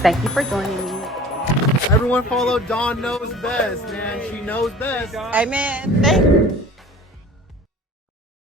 Thank you for joining me. Everyone follow Dawn Knows Best, man. She knows best. Amen. Thank you.